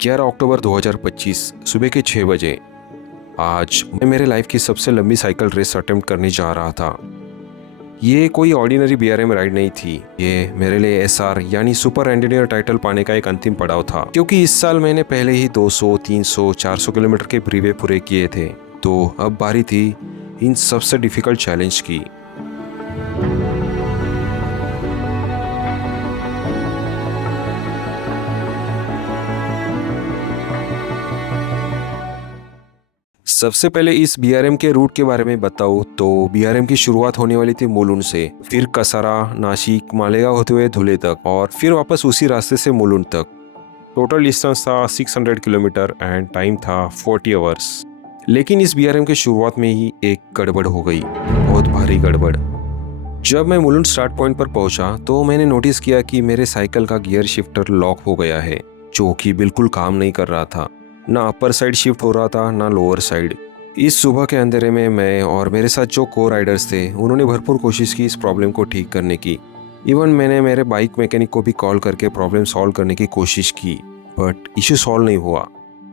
11 अक्टूबर 2025 सुबह के 6 बजे। आज मैं मेरे लाइफ की सबसे लंबी साइकिल रेस अटेम्प्ट करने जा रहा था। ये कोई ऑर्डिनरी बीआरएम राइड नहीं थी। ये मेरे लिए एसआर यानी सुपर इंजीनियर टाइटल पाने का एक अंतिम पड़ाव था, क्योंकि इस साल मैंने पहले ही 200, 300, 400 किलोमीटर के फ्रीवे पूरे किए थे। तो अब बारी थी इन सबसे डिफिकल्ट चैलेंज की। सबसे पहले इस बीआरएम के रूट के बारे में बताऊं तो बीआरएम की शुरुआत होने वाली थी मुलुंड से, फिर कसारा, नासिक, मालेगांव होते हुए धुले तक और फिर वापस उसी रास्ते से मुलुंड तक। टोटल डिस्टेंस था 600 किलोमीटर एंड टाइम था 40 आवर्स। लेकिन इस बीआरएम के शुरुआत में ही एक गड़बड़ हो गई, बहुत भारी गड़बड़। जब मैं मुलुंड स्टार्ट पॉइंट पर पहुंचा तो मैंने नोटिस किया कि मेरे साइकिल का गियर शिफ्टर लॉक हो गया है, जो कि बिल्कुल काम नहीं कर रहा था। ना अपर साइड शिफ्ट हो रहा था ना लोअर साइड। इस सुबह के अंधेरे में मैं और मेरे साथ जो को राइडर्स थे उन्होंने भरपूर कोशिश की इस प्रॉब्लम को ठीक करने की। इवन मैंने मेरे बाइक मैकेनिक को भी कॉल करके प्रॉब्लम सॉल्व करने की कोशिश की, बट इशू सॉल्व नहीं हुआ।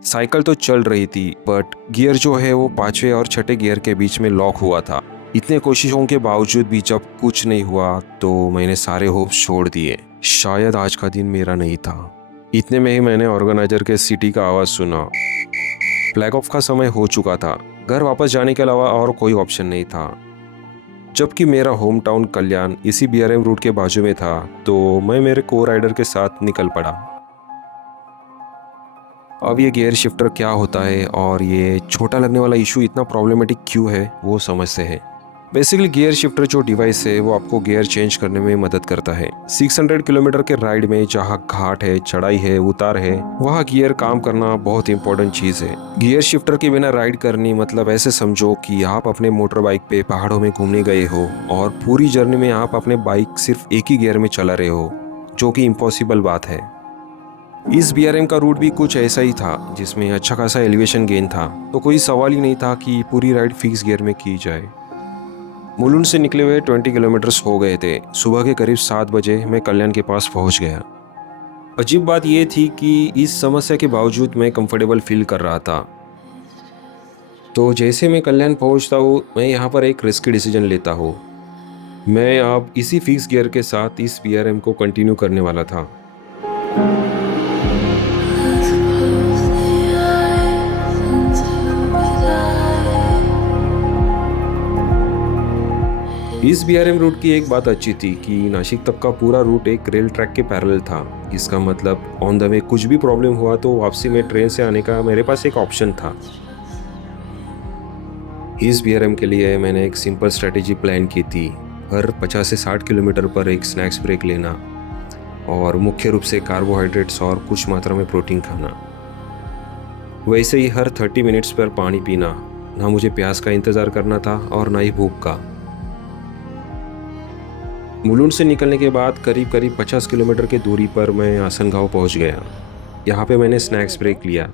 साइकिल तो चल रही थी बट गियर जो है वो 5वें और 6ठे गियर के बीच में लॉक हुआ था। इतने कोशिशों के बावजूद भी जब कुछ नहीं हुआ तो मैंने सारे होप्स छोड़ दिए। शायद आज का दिन मेरा नहीं था। इतने में ही मैंने ऑर्गेनाइजर के सीटी का आवाज सुना। फ्लैग ऑफ का समय हो चुका था। घर वापस जाने के अलावा और कोई ऑप्शन नहीं था। जबकि मेरा होम टाउन कल्याण इसी बीआरएम रूट के बाजू में था, तो मैं मेरे को राइडर के साथ निकल पड़ा। अब ये गियर शिफ्टर क्या होता है और ये छोटा लगने वाला इशू इतना प्रॉब्लमेटिक क्यों है वो समझते हैं। बेसिकली गियर शिफ्टर जो डिवाइस है वो आपको गियर चेंज करने में मदद करता है। 600 किलोमीटर के राइड में जहाँ घाट है, चढ़ाई है, उतार है, वहाँ गियर काम करना बहुत इंपॉर्टेंट चीज है। गियर शिफ्टर के बिना राइड करनी मतलब ऐसे समझो कि आप अपने मोटर बाइक पे पहाड़ों में घूमने गए हो और पूरी जर्नी में आप अपने बाइक सिर्फ एक ही गियर में चला रहे हो, जो कि इम्पॉसिबल बात है। इस बीआरएम का रूट भी कुछ ऐसा ही था, जिसमें अच्छा खासा एलिवेशन गेन था, तो कोई सवाल ही नहीं था कि पूरी राइड फिक्स गियर में की जाए। मुलुंड से निकले हुए 20 किलोमीटर्स हो गए थे। सुबह के करीब 7 बजे मैं कल्याण के पास पहुंच गया। अजीब बात यह थी कि इस समस्या के बावजूद मैं कंफर्टेबल फील कर रहा था। तो जैसे मैं कल्याण पहुंचता हूँ, मैं यहाँ पर एक रिस्की डिसीजन लेता हूँ। मैं अब इसी फिक्स गियर के साथ इस बीआरएम को कंटिन्यू करने वाला था। इस बीआरएम रूट की एक बात अच्छी थी कि नासिक तक का पूरा रूट एक रेल ट्रैक के पैरेलल था। इसका मतलब ऑन द वे कुछ भी प्रॉब्लम हुआ तो वापसी में ट्रेन से आने का मेरे पास एक ऑप्शन था। इस बीआरएम के लिए मैंने एक सिंपल स्ट्रेटेजी प्लान की थी। हर 50 से 60 किलोमीटर पर एक स्नैक्स ब्रेक लेना और मुख्य रूप से कार्बोहाइड्रेट्स और कुछ मात्रा में प्रोटीन खाना। वैसे ही हर 30 मिनट्स पर पानी पीना। ना मुझे प्यास का इंतज़ार करना था और ना ही भूख का। मुलुंड से निकलने के बाद करीब 50 किलोमीटर की दूरी पर मैं आसनगांव पहुंच गया। यहाँ पे मैंने स्नैक्स ब्रेक लिया।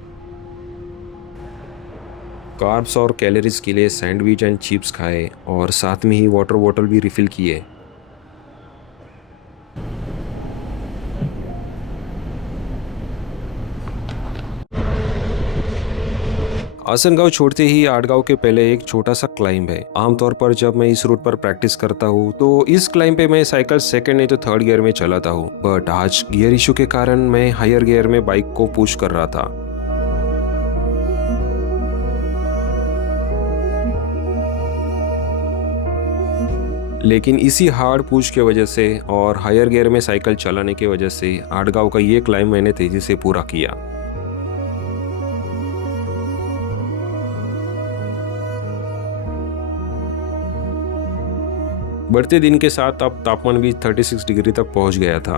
कार्ब्स और कैलोरीज के लिए सैंडविच एंड चिप्स खाए और साथ में ही वाटर बॉटल भी रिफिल किए। आसनगांव छोड़ते ही आड़गांव के पहले एक छोटा सा क्लाइंब है। आमतौर पर जब मैं इस रूट पर प्रैक्टिस करता हूँ तो इस क्लाइंब पे मैं साइकिल सेकंड नहीं तो थर्ड गियर में चलाता हूँ, बट आज गियर इशू के कारण मैं हायर गियर में बाइक को पुश कर रहा था। लेकिन इसी हार्ड पुश की वजह से और हायर गियर में साइकिल चलाने की वजह से आड़गांव का ये क्लाइंब मैंने तेजी से पूरा किया। बढ़ते दिन के साथ अब तापमान भी 36 डिग्री तक पहुंच गया था।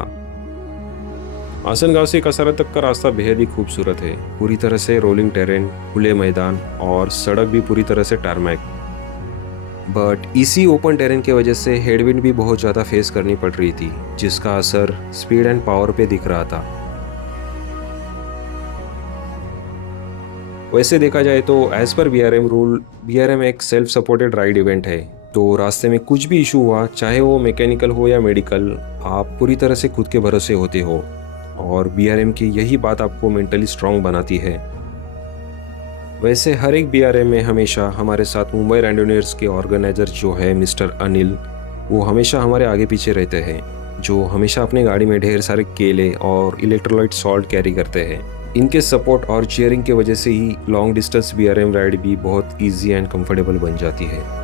आसनगांव से कसारा तक का रास्ता बेहद ही खूबसूरत है। पूरी तरह से रोलिंग टेरेन, खुले मैदान और सड़क भी पूरी तरह से टारमैक। बट इसी ओपन टेरेन की वजह से हेडविंड भी बहुत ज़्यादा फेस करनी पड़ रही थी, जिसका असर स्पीड एंड पावर पे दिख रहा था। वैसे देखा जाए तो एज पर बीआरएम रूल, बीआरएम एक सेल्फ सपोर्टेड राइड इवेंट है। तो रास्ते में कुछ भी इशू हुआ, चाहे वो मैकेनिकल हो या मेडिकल, आप पूरी तरह से खुद के भरोसे होते हो। और बीआरएम की यही बात आपको मेंटली स्ट्रांग बनाती है। वैसे हर एक बीआरएम में हमेशा हमारे साथ मुंबई रैंडोनियर्स के ऑर्गेनाइजर जो है मिस्टर अनिल, वो हमेशा हमारे आगे पीछे रहते हैं, जो हमेशा अपनी गाड़ी में ढेर सारे केले और इलेक्ट्रोलाइट सॉल्ट कैरी करते हैं। इनके सपोर्ट और चीयरिंग की वजह से ही लॉन्ग डिस्टेंस बीआरएम राइड भी बहुत ईजी एंड कंफर्टेबल बन जाती है।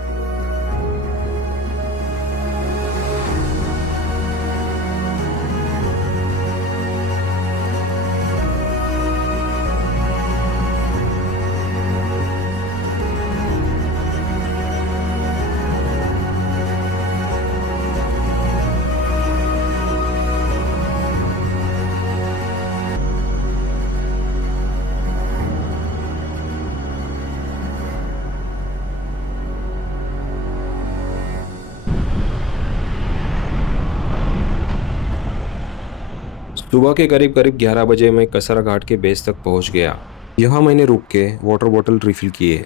सुबह के करीब करीब 11 बजे मैं कसरा घाट के बेस तक पहुंच गया। यहाँ मैंने रुक के वाटर बॉटल रिफिल किए।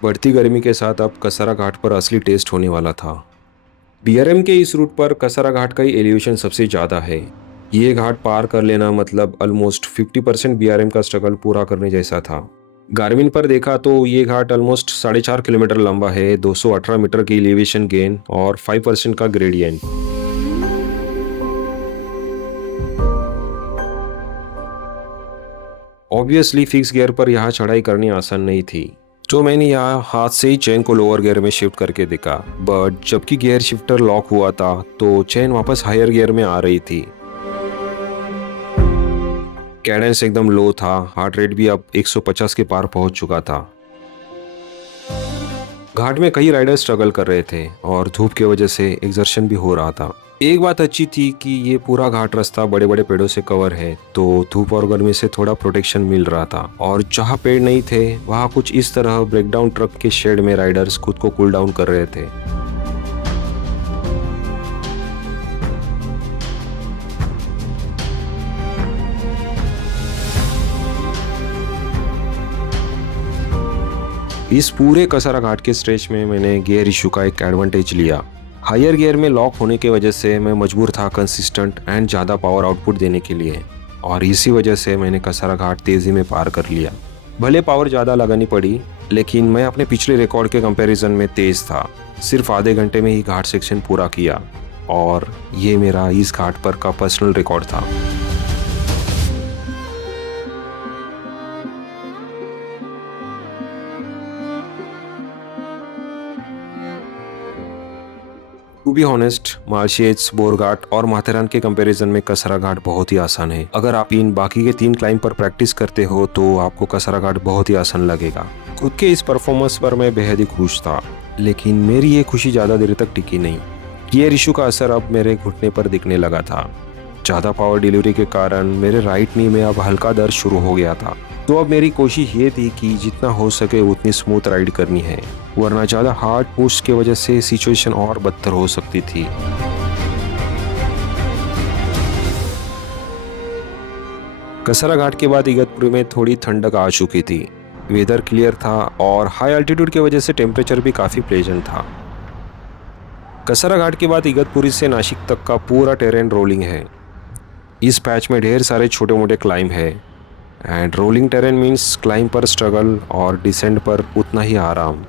बढ़ती गर्मी के साथ अब कसरा घाट पर असली टेस्ट होने वाला था। बीआरएम के इस रूट पर कसरा घाट का ही एलिवेशन सबसे ज़्यादा है। ये घाट पार कर लेना मतलब ऑलमोस्ट 50% बीआरएम का स्ट्रगल पूरा करने जैसा था। गार्मिन पर देखा तो ये घाट ऑलमोस्ट 4.5 किलोमीटर लंबा है, 218 मीटर की एलिवेशन गेन और 5% का ग्रेडियंट। ऑब्वियसली फिक्स गियर पर यहाँ चढ़ाई करनी आसान नहीं थी, तो मैंने यहाँ हाथ से ही चेन को लोअर गियर में शिफ्ट करके देखा। बट जबकि गियर शिफ्टर लॉक हुआ था तो चेन वापस हायर गियर में आ रही थी। कैडेंस एकदम लो था, हार्ट रेट भी अब 150 के पार पहुंच चुका था। घाट में कई राइडर स्ट्रगल कर रहे थे और धूप की वजह से एक्सर्शन भी हो रहा था। एक बात अच्छी थी कि ये पूरा घाट रास्ता बड़े बड़े पेड़ों से कवर है, तो धूप और गर्मी से थोड़ा प्रोटेक्शन मिल रहा था। और जहाँ पेड़ नहीं थे वहाँ कुछ इस तरह ब्रेकडाउन ट्रक के शेड में राइडर्स खुद को कूल डाउन कर रहे थे। इस पूरे कसरा घाट के स्ट्रेच में मैंने गियर इशू का एक एडवांटेज लिया। हायर गियर में लॉक होने की वजह से मैं मजबूर था कंसिस्टेंट एंड ज़्यादा पावर आउटपुट देने के लिए, और इसी वजह से मैंने कसरा घाट तेज़ी में पार कर लिया। भले पावर ज़्यादा लगानी पड़ी, लेकिन मैं अपने पिछले रिकॉर्ड के कंपैरिजन में तेज़ था। सिर्फ आधे घंटे में ही घाट सेक्शन पूरा किया, और ये मेरा इस घाट पर का पर्सनल रिकॉर्ड था। टू बी ऑनेस्ट, मार्शियस, बोरघाट और माथेरान के कंपैरिजन में कसरा घाट बहुत ही आसान है। अगर आप इन बाकी के 3 क्लाइंब पर प्रैक्टिस करते हो तो आपको कसरा घाट बहुत ही आसान लगेगा। खुद के इस परफॉर्मेंस पर मैं बेहद ही खुश था, लेकिन मेरी ये खुशी ज़्यादा देर तक टिकी नहीं। गियर इशू का असर अब मेरे घुटने पर दिखने लगा था। ज़्यादा पावर डिलीवरी के कारण मेरे राइट नी में अब हल्का दर्द शुरू हो गया था। तो अब मेरी कोशिश ये थी कि जितना हो सके उतनी स्मूथ राइड करनी है, वरना ज़्यादा हार्ड पुश की वजह से सिचुएशन और बदतर हो सकती थी। कसरा घाट के बाद इगतपुरी में थोड़ी ठंडक आ चुकी थी। वेदर क्लियर था और हाई अल्टीट्यूड की वजह से टेम्परेचर भी काफ़ी प्लेजेंट था। कसरा घाट के बाद इगतपुरी से नासिक तक का पूरा टेरेन रोलिंग है। इस पैच में ढेर सारे छोटे मोटे क्लाइंब है, and rolling terrain means climb पर स्ट्रगल और डिसेंट पर उतना ही आराम।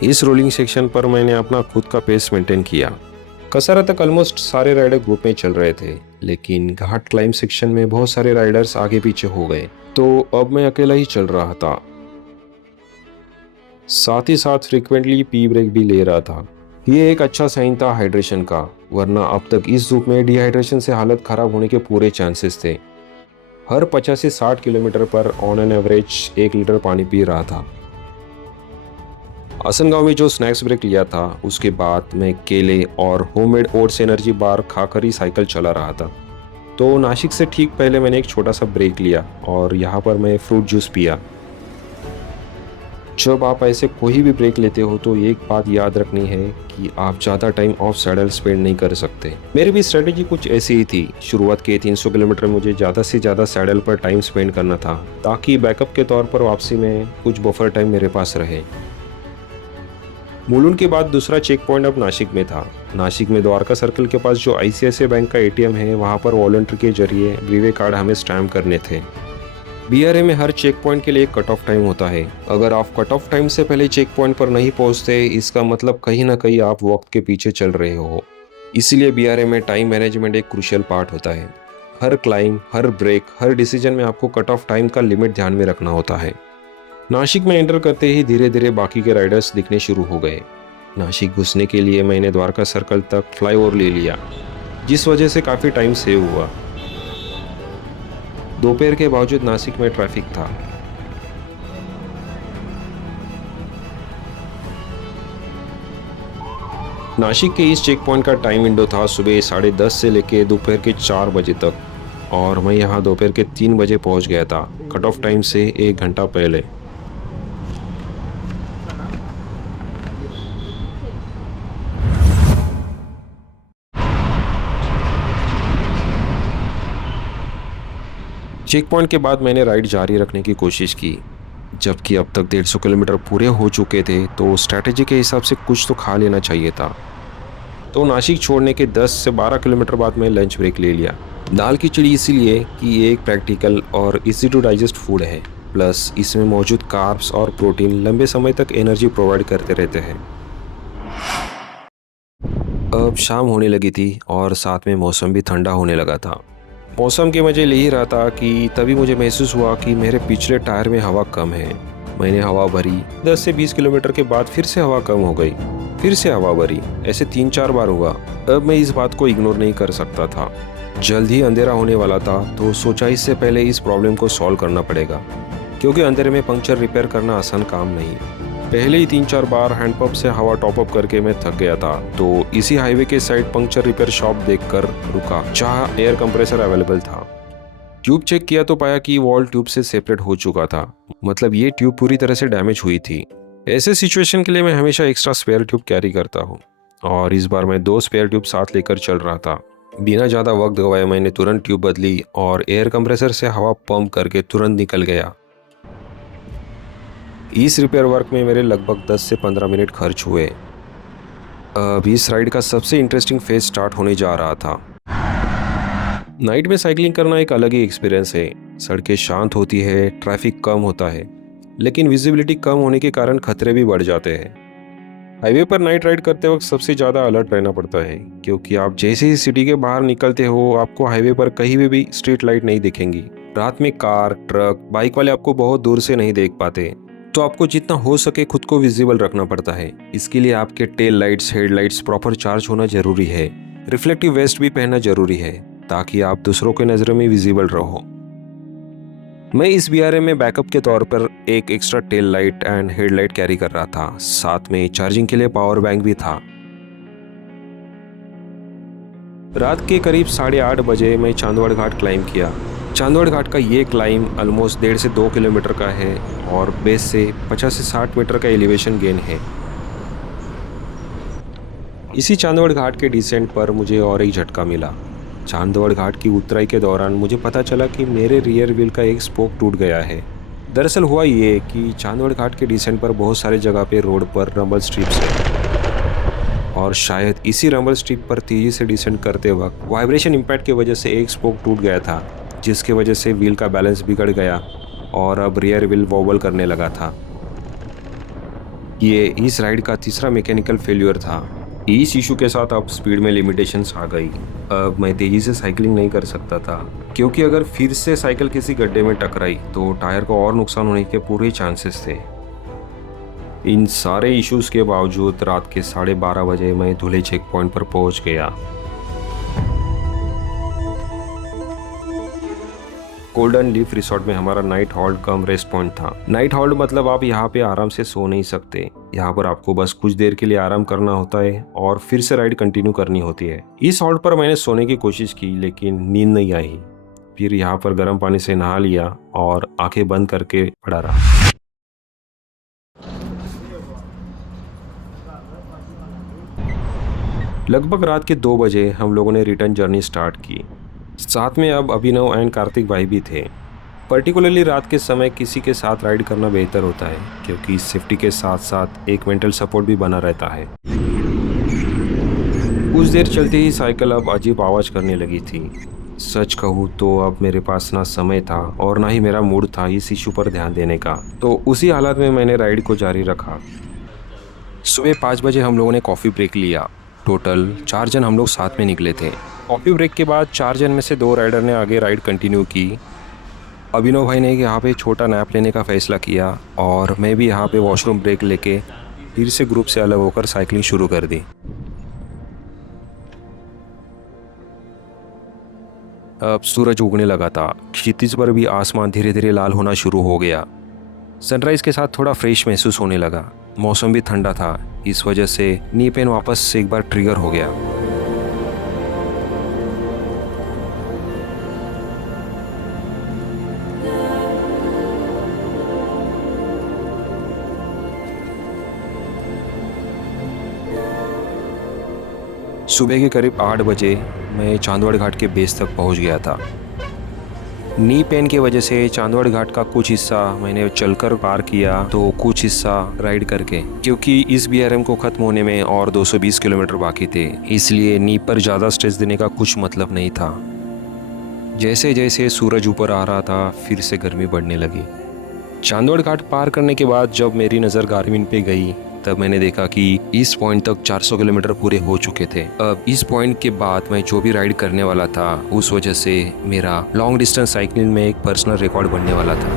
इस रोलिंग सेक्शन पर मैंने अपना खुद का पेस मेंटेन किया। कसरा तक ऑलमोस्ट सारे राइडर ग्रुप में चल रहे थे, लेकिन घाट क्लाइंब सेक्शन में बहुत सारे राइडर्स आगे पीछे हो गए, तो अब मैं अकेला ही चल रहा था। साथ ही साथ फ्रीक्वेंटली पी ब्रेक भी ले रहा था। ये एक अच्छा साइन था हाइड्रेशन का, वरना अब तक इस धूप में डिहाइड्रेशन से हालत खराब होने के पूरे चांसेस थे। हर 50 से 60 किलोमीटर पर ऑन एन एवरेज 1 लीटर पानी पी रहा था। आसनगांव में जो स्नैक्स ब्रेक लिया था, उसके बाद मैं केले और होममेड ओट्स एनर्जी बार खाकर ही साइकिल चला रहा था। तो नासिक से ठीक पहले मैंने एक छोटा सा ब्रेक लिया और यहाँ पर मैं फ्रूट जूस पिया। जब आप ऐसे कोई भी ब्रेक लेते हो तो एक बात याद रखनी है कि आप ज़्यादा टाइम ऑफ सैडल स्पेंड नहीं कर सकते। मेरी भी स्ट्रेटेजी कुछ ऐसी ही थी। शुरुआत के 300 किलोमीटर मुझे ज़्यादा से ज़्यादा सैडल पर टाइम स्पेंड करना था ताकि बैकअप के तौर पर वापसी में कुछ बफर टाइम मेरे पास रहे। मुलुंड के बाद दूसरा चेक पॉइंट अब नासिक में था। नासिक में द्वारका सर्कल के पास जो आईसीआईसीआई बैंक का एटीएम है, वहाँ पर वॉलंटियर के जरिए ब्रीवे कार्ड हमें स्टैम्प करने थे। बीआरए में हर चेक पॉइंट के लिए एक कट ऑफ टाइम होता है। अगर आप कट ऑफ टाइम से पहले चेक पॉइंट पर नहीं पहुंचते, इसका मतलब कहीं ना कहीं आप वक्त के पीछे चल रहे हो। इसीलिए बीआरए में टाइम मैनेजमेंट एक क्रूशियल पार्ट होता है। हर क्लाइंब, हर ब्रेक, हर डिसीजन में आपको कट ऑफ टाइम का लिमिट ध्यान में रखना होता है। नासिक में एंटर करते ही धीरे धीरे बाकी के राइडर्स दिखने शुरू हो गए। नासिक घुसने के लिए मैंने द्वारका सर्कल तक फ्लाईओवर ले लिया, जिस वजह से काफ़ी टाइम सेव हुआ। दोपहर के बावजूद नासिक में ट्रैफिक था। नासिक के इस चेक पॉइंट का टाइम विंडो था सुबह 10:30 से लेकर दोपहर के 4 बजे तक, और मैं यहाँ दोपहर के 3 बजे पहुँच गया था, कट ऑफ टाइम से 1 घंटा पहले। चेक पॉइंट के बाद मैंने राइड जारी रखने की कोशिश की। जबकि अब तक 150 किलोमीटर पूरे हो चुके थे तो स्ट्रैटेजी के हिसाब से कुछ तो खा लेना चाहिए था। तो नासिक छोड़ने के 10 से 12 किलोमीटर बाद मैं लंच ब्रेक ले लिया। दाल खिचड़ी इसीलिए कि ये एक प्रैक्टिकल और इजी टू डाइजेस्ट फूड है, प्लस इसमें मौजूद कार्ब्स और प्रोटीन लंबे समय तक एनर्जी प्रोवाइड करते रहते हैं। अब शाम होने लगी थी और साथ में मौसम भी ठंडा होने लगा था। मौसम के मजे ले ही रहा था कि तभी मुझे महसूस हुआ कि मेरे पिछले टायर में हवा कम है। मैंने हवा भरी। 10 से 20 किलोमीटर के बाद फिर से हवा कम हो गई, फिर से हवा भरी। ऐसे 3-4 बार हुआ। अब मैं इस बात को इग्नोर नहीं कर सकता था। जल्द ही अंधेरा होने वाला था, तो सोचा इससे पहले इस प्रॉब्लम को सॉल्व करना पड़ेगा, क्योंकि अंधेरे में पंक्चर रिपेयर करना आसान काम नहीं। पहले ही 3-4 बार हैंडपंप से हवा टॉपअप करके मैं थक गया था, तो इसी हाईवे के साइड पंक्चर रिपेयर शॉप देखकर रुका, जहाँ एयर कंप्रेसर अवेलेबल था। ट्यूब चेक किया तो पाया कि वॉल ट्यूब से सेपरेट हो चुका था, मतलब ये ट्यूब पूरी तरह से डैमेज हुई थी। ऐसे सिचुएशन के लिए मैं हमेशा एक्स्ट्रा स्पेयर ट्यूब कैरी करता हूँ, और इस बार मैं 2 स्पेयर ट्यूब साथ लेकर चल रहा था। बिना ज़्यादा वक्त गवाए मैंने तुरंत ट्यूब बदली और एयर कंप्रेसर से हवा पंप करके तुरंत निकल गया। इस रिपेयर वर्क में मेरे लगभग 10 से 15 मिनट खर्च हुए। अब इस राइड का सबसे इंटरेस्टिंग फेज स्टार्ट होने जा रहा था। नाइट में साइकिलिंग करना एक अलग ही एक्सपीरियंस है। सड़कें शांत होती है, ट्रैफिक कम होता है, लेकिन विजिबिलिटी कम होने के कारण खतरे भी बढ़ जाते हैं। हाईवे पर नाइट राइड करते वक्त सबसे ज़्यादा अलर्ट रहना पड़ता है, क्योंकि आप जैसे ही सिटी के बाहर निकलते हो, आपको हाईवे पर कहीं भी स्ट्रीट लाइट नहीं दिखेंगी। रात में कार, ट्रक, बाइक वाले आपको बहुत दूर से नहीं देख पाते, तो आपको जितना हो सके खुद को विजिबल रखना पड़ता है। इसके लिए आपके tail lights, head lights proper charge होना जरूरी है। रिफ्लेक्टिव वेस्ट भी पहनना जरूरी है, ताकि आप दूसरों के नज़रों में विजिबल रहो। मैं इस बीआरए में बैकअप के तौर पर एक extra tail light and head light carry कर रहा था। साथ में चार्जिंग के लिए पावर बैंक भी था। रात के करीब 8:30 बजे मैं चांदवड़ घाट क्लाइंब किया। चांदवड़ घाट का ये क्लाइंब ऑलमोस्ट 1.5 से 2 किलोमीटर का है और बेस से 50 से 60 मीटर का एलिवेशन गेन है। इसी चांदवड़ घाट के डिसेंट पर मुझे और एक झटका मिला। चांदवड़ घाट की उतराई के दौरान मुझे पता चला कि मेरे रियर व्हील का एक स्पोक टूट गया है। दरअसल हुआ ये कि चांदवड़ घाट के डिसेंट पर बहुत सारे जगह पे रोड पर रंबल स्ट्रिप्स है, और शायद इसी रंबल स्ट्रिप पर तेजी से डिसेंट करते वक्त वाइब्रेशन इम्पैक्ट की वजह से एक स्पोक टूट गया था, जिसकी वजह से व्हील का बैलेंस बिगड़ गया और अब रियर व्हील वॉबल करने लगा था। ये इस राइड का तीसरा मैकेनिकल फेल्यूर था। इस इशू के साथ अब स्पीड में लिमिटेशंस आ गई। अब मैं तेज़ी से साइकिलिंग नहीं कर सकता था, क्योंकि अगर फिर से साइकिल किसी गड्ढे में टकराई तो टायर को और नुकसान होने के पूरे चांसेस थे। इन सारे इश्यूज़ के बावजूद रात के 12:30 बजे मैं धुले चेक पॉइंट पर पहुंच गया। गोल्डन लीफ रिसोर्ट में हमारा नाइट हॉल्ट कम रेस्ट पॉइंट था। नाइट हॉल्ट मतलब आप यहाँ पे आराम से सो नहीं सकते, यहाँ पर आपको बस कुछ देर के लिए आराम करना होता है और फिर से राइड कंटिन्यू करनी होती है। इस हॉल्ट पर मैंने सोने की कोशिश की लेकिन नींद नहीं आई। फिर यहाँ पर गर्म पानी से नहा लिया और आंखें बंद करके पड़ा रहा। लगभग रात के 2 बजे हम लोगों ने रिटर्न जर्नी स्टार्ट की। साथ में अब अभिनव एंड कार्तिक भाई भी थे। पर्टिकुलरली रात के समय किसी के साथ राइड करना बेहतर होता है क्योंकि सेफ्टी के साथ साथ एक मेंटल सपोर्ट भी बना रहता है। कुछ देर चलते ही साइकिल अब अजीब आवाज़ करने लगी थी। सच कहूँ तो अब मेरे पास ना समय था और ना ही मेरा मूड था इस इशू पर ध्यान देने का, तो उसी हालत में मैंने राइड को जारी रखा। सुबह 5 बजे हम लोगों ने कॉफ़ी ब्रेक लिया। टोटल 4 जन हम लोग साथ में निकले थे। कॉफ़ी ब्रेक के बाद 4 जन में से 2 राइडर ने आगे राइड कंटिन्यू की। अभिनव भाई ने यहाँ पे छोटा नैप लेने का फ़ैसला किया और मैं भी यहाँ पे वॉशरूम ब्रेक लेके फिर से ग्रुप से अलग होकर साइकिलिंग शुरू कर दी। अब सूरज उगने लगा था। क्षितिज पर भी आसमान धीरे धीरे लाल होना शुरू हो गया। सनराइज़ के साथ थोड़ा फ्रेश महसूस होने लगा। मौसम भी ठंडा था, इस वजह से नी पेन वापस से एक बार ट्रिगर हो गया। सुबह के करीब 8 बजे मैं चांदवड़ घाट के बेस तक पहुंच गया था। नी पेन की वजह से चांदवड़ घाट का कुछ हिस्सा मैंने चलकर पार किया तो कुछ हिस्सा राइड करके, क्योंकि इस बीआरएम को ख़त्म होने में और 220 किलोमीटर बाकी थे, इसलिए नी पर ज़्यादा स्ट्रेस देने का कुछ मतलब नहीं था। जैसे जैसे सूरज ऊपर आ रहा था फिर से गर्मी बढ़ने लगी। चांदवड़ घाट पार करने के बाद जब मेरी नज़र गार्मिन पे गई तब मैंने देखा कि इस पॉइंट तक 400 किलोमीटर पूरे हो चुके थे। अब इस पॉइंट के बाद मैं जो भी राइड करने वाला था उस वजह से मेरा लॉन्ग डिस्टेंस साइकिलिंग में एक पर्सनल रिकॉर्ड बनने वाला था।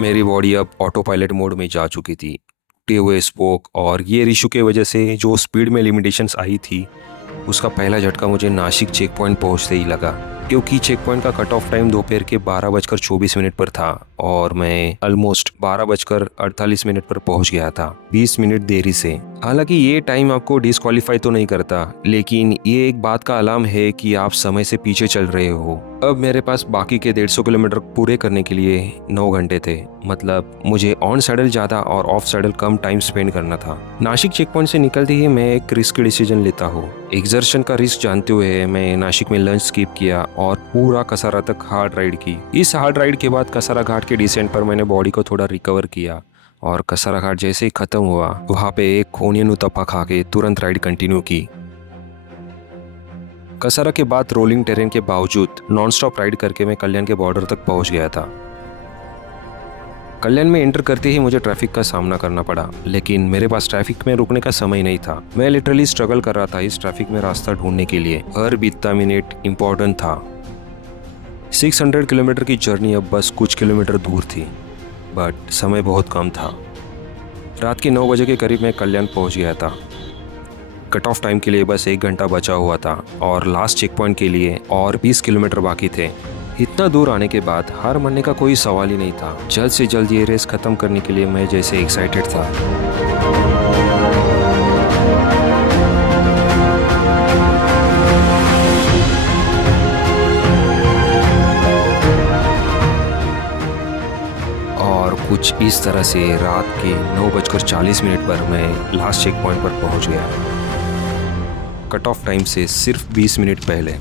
मेरी बॉडी अब ऑटो पायलट मोड में जा चुकी थी। टूटे हुए स्पोक और गियर इशू के वजह से जो स्पीड में लिमिटेशंस आई थी उसका पहला झटका मुझे नासिक चेक पॉइंट पहुँचते ही लगा, क्योंकि चेक पॉइंट का कट ऑफ टाइम दोपहर के 12:24 पर था और मैं ऑलमोस्ट 12:48 पर पहुंच गया था, 20 मिनट देरी से। हालांकि ये टाइम आपको डिस्क्वालीफाई तो नहीं करता, लेकिन ये एक बात का अलार्म है कि आप समय से पीछे चल रहे हो। अब मेरे पास बाकी के 150 किलोमीटर पूरे करने के लिए 9 घंटे थे, मतलब मुझे ऑन सैडल ज़्यादा और of saddle come time spend करना था। नासिक चेक पॉइंट से निकलते ही मैं एक रिस्क डिसीजन लेता हूँ। एक्सर्शन का रिस्क जानते हुए मैं नासिक में लंच स्किप किया और पूरा कसारा तक हार्ड राइड की। इस हार्ड राइड के बाद कसारा घाट के डिसेंट पर मैंने बॉडी को थोड़ा रिकवर किया और कसारा घाट जैसे ही खत्म हुआ वहाँ पे एक ओनियन उत्तपा खा के तुरंत राइड कंटिन्यू की। कसारा के बाद रोलिंग टेरेन के बावजूद नॉन स्टॉप राइड करके मैं कल्याण के बॉर्डर तक पहुंच गया था। कल्याण में एंटर करते ही मुझे ट्रैफिक का सामना करना पड़ा, लेकिन मेरे पास ट्रैफिक में रुकने का समय नहीं था। मैं लिटरली स्ट्रगल कर रहा था इस ट्रैफिक में रास्ता ढूंढने के लिए। हर बीतता मिनट इम्पोर्टेंट था। 600 किलोमीटर की जर्नी अब बस कुछ किलोमीटर दूर थी, बट समय बहुत कम था। रात के 9 बजे के करीब मैं कल्याण पहुंच गया था। कट ऑफ टाइम के लिए बस 1 घंटा बचा हुआ था और लास्ट चेक पॉइंट के लिए और 20 किलोमीटर बाकी थे। इतना दूर आने के बाद हार मानने का कोई सवाल ही नहीं था। जल्द से जल्द ये रेस खत्म करने के लिए मैं जैसे एक्साइटेड था। और कुछ इस तरह से रात के 9:40 पर मैं लास्ट चेक पॉइंट पर पहुंच गया, कट ऑफ टाइम से सिर्फ 20 मिनट पहले।